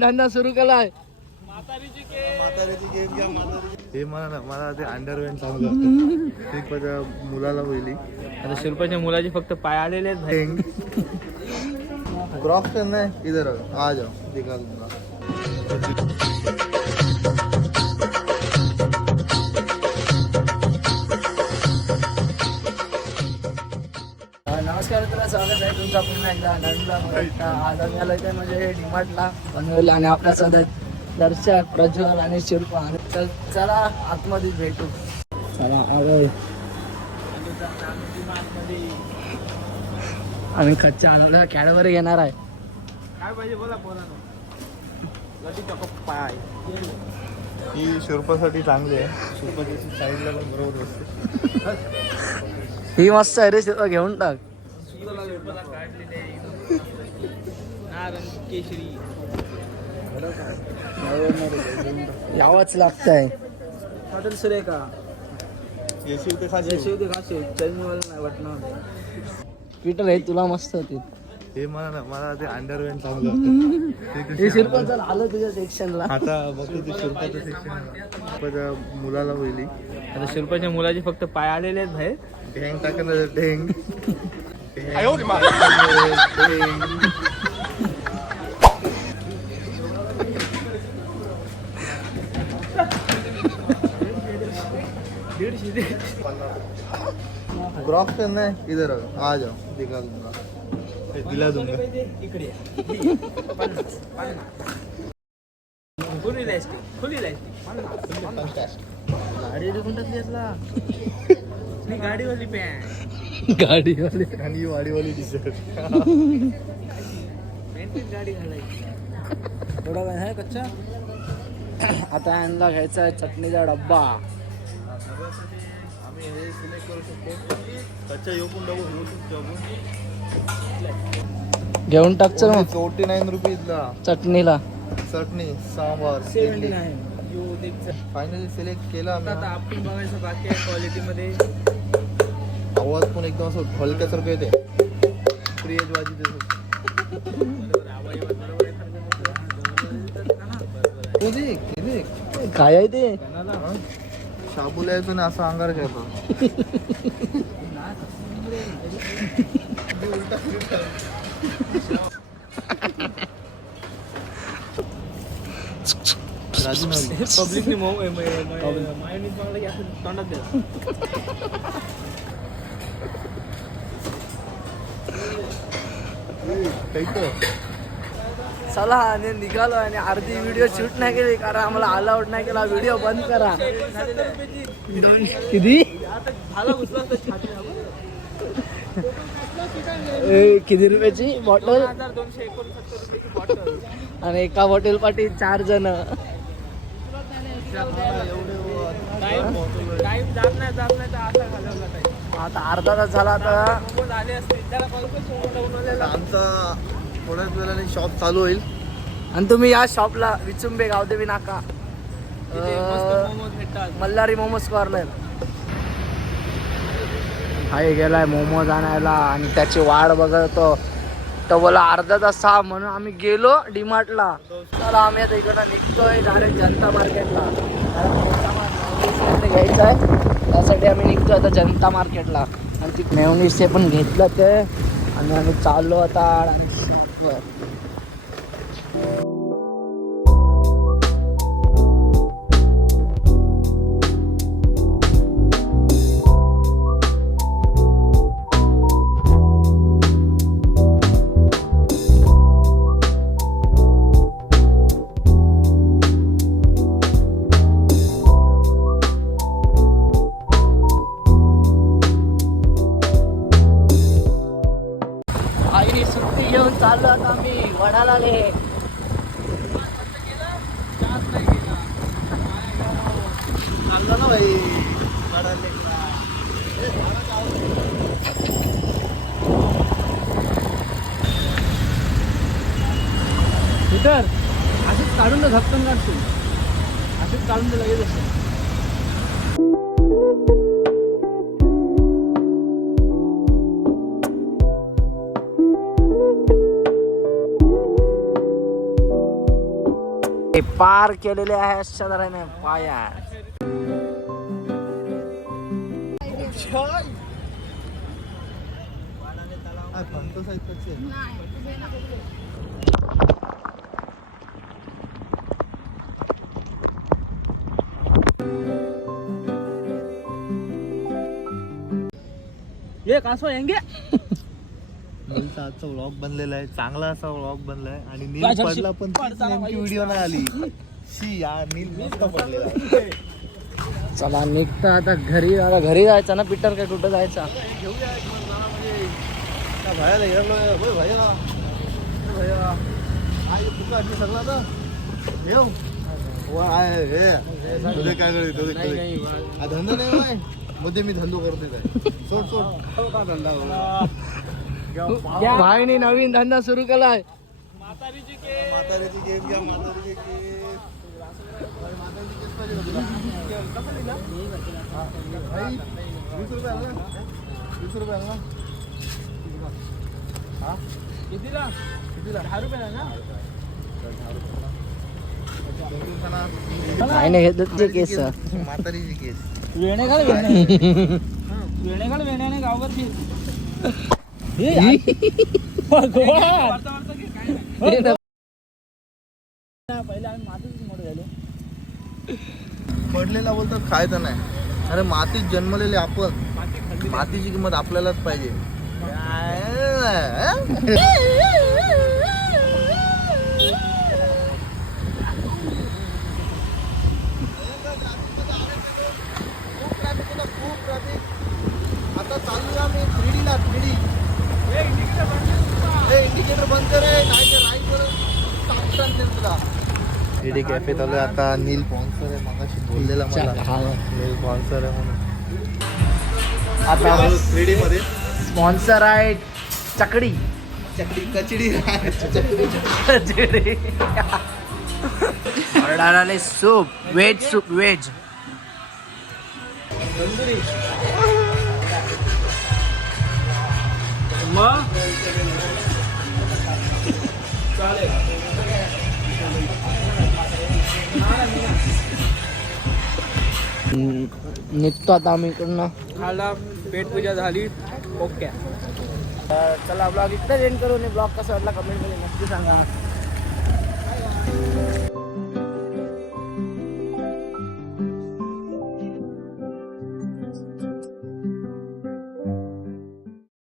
धंदा सुरू केलाय. हे मला ना मला ते अंडरवेअर चांगलं माझ्या मुलाला होईल आता शिल्पाच्या मुलाचे फक्त पाय आलेले आहेत भाई. क्रॉक्स करना है इधर आओ, आ जाओ दिखा दूंगा. मित्रांनो स्वागत आहे तुमचा पुन्हा एकदा नवीनला बघा. आज आम्ही आलो इथे म्हणजे डीमार्टला. बनवलं आणि आपल्या सदत दर्शक प्रज्वल आणि शिल्पा आणि चल चला आतमध्ये भेटू. चला आलोय. आम्ही कच्च्या आलो कॅडबरी घेणार आहे. काय पाहिजे बोला ही शिरपासाठी चांगली आहे. शिरपाची साईडला पण बरोबर असते ही मस्त आहे रे शिल्पा घेऊन टाक. यावंच लागतंय. हॉटेल सुरेखा पीटर हे तुला मस्त होती हे मला ना मला ते अंडरवेअर चांगलं हे चल आलं तुझ्या सेक्शनला आता बघतो ते शिरपाचं सेक्शन माझ्या मुलाला होईल. आता शिल्पाच्या मुलाचे फक्त पाय आलेले आहेत बाहेर. ढेंग टाकणार ढेंग. क्रॉक्स करना है इधर आ जाओ दिखा दूंगा। दिला दूंगा। इकडे खुली लास्टिक खुली लास्टिक गाडी कोणता घेतला मी गाडीवाली पॅन्ट गाडीवाले. आणि वाडीवाली दिसत पॅन्टीत गाडी थोडा वेळ आहे कच्चा? आता यांना घ्यायचा आहे चटणीचा डब्बा. आम्ही हे सिलेक्ट करू शकतो येऊन घेऊ शकतो घेऊन टाक चल मग. फोर्टी नाईन रुपीजला. चटणीला. चटणी sambar seventy nine. You finally select केला आता आपण बघायचं बाकी आहे क्वालिटीमध्ये आवाज पण एकदम असं ढोलक्यासारखं येते फ्रीज वाजी काय आहे ते शाबू लिहायचं ना असं अंगार घ्यायचं. पब्लिकने मायोनीज मागलं की असं तोंडात द्या चला आणि निघालो आणि अर्धी व्हिडिओ शूट नाही केली कारण आम्हाला अलाउड नाही केला. व्हिडिओ बंद करा. किती? किती रुपयाची बॉटल आणि एका बॉटल पाठी चार जण. टाइम जात नाही जात नाही तर असा घालवला आता अर्धा तास झाला आता. आमचा थोड्याच वेळाने शॉप चालू होईल. आणि तुम्ही या शॉपला विचुंबे गावदेवी नाका. मल्हारी मोमोज कॉर्नर हाय गेलाय मोमोज आणायला आणि त्याची वाट बघतो. तर बोला अर्धा तास सहा म्हणून आम्ही गेलो डीमार्टला तर आम्ही आता इकडं निघतोय डायरेक्ट जनता मार्केटला घ्यायचं आहे. त्यासाठी आम्ही निघतो आता जनता मार्केटला. आणि ती मेवनीस ते पण घेतलं ते. आणि आम्ही चाललो आता आणि घेऊन चाललो आता आम्ही वडाला रे चाललं ना भाई तर असेच काढून झपकन काढशील. असेच काढून तर लगेच असेल हे पार केलेले आहे अशा पाया. ये कासो येंगे? नीलचा आजचा व्लॉग बनलेला आहे. चांगला असा व्लॉग बनलाय. आणि नील? पडला पण नेमकी. व्हिडिओ नाही आली. शी या नील मस्त पडलेला. चला निघता आता घरी. आता घरी जायचं ना पीटर काय कुठं जायचा? धंदा नाही मध्ये मी धंदो करते काय? सोड सोड. धंदा भाईने नवीन धंदा सुरू केलाय म्हातारीची के म्हाताऱ्याची केस घ्या म्हाताऱ्याची केस म्हाताऱ्याची केस पाहिजे का तुला? कसं लिहिला? हा, भाई, वीस रुपये आला ना? वीस रुपये आला ना? हा? कितीला कितीला? दहा रुपयाला ना दोन दिवसाला भाईने घेतलं ते केस म्हातारीची केस वेणे घाल वेणे वेणे घाल वेण्याने गावभर फिर भगवान. पहिले आम्ही मातीच मोठे झालो. पडलेला बोलतात खायचं नाही. अरे मातीत जन्मलेले आपण. मातीची किंमत आपल्यालाच पाहिजे आता चालूया मी थ्री ला थ्री इंडिकेटर बंद कर रे, नाही तर राईट वर टाकतात ते तुला ईडी कॅफे चालू आता नील स्पॉन्सर आहे मगाशी बोललेला मला. हा. नील स्पॉन्सर आहे म्हणून. आता थ्री डी मध्ये. स्पॉन्सर आहे चकडी. चकडी कचडी. Order soup veg soup veg. मग? चालेल. निघतो आता आम्ही इकडनं. खाला पेट पूजा झाली. ओके. तर चला ब्लॉग इकडे एंड करू ब्लॉग कसा वाटला कमेंटमध्ये नक्की सांगा.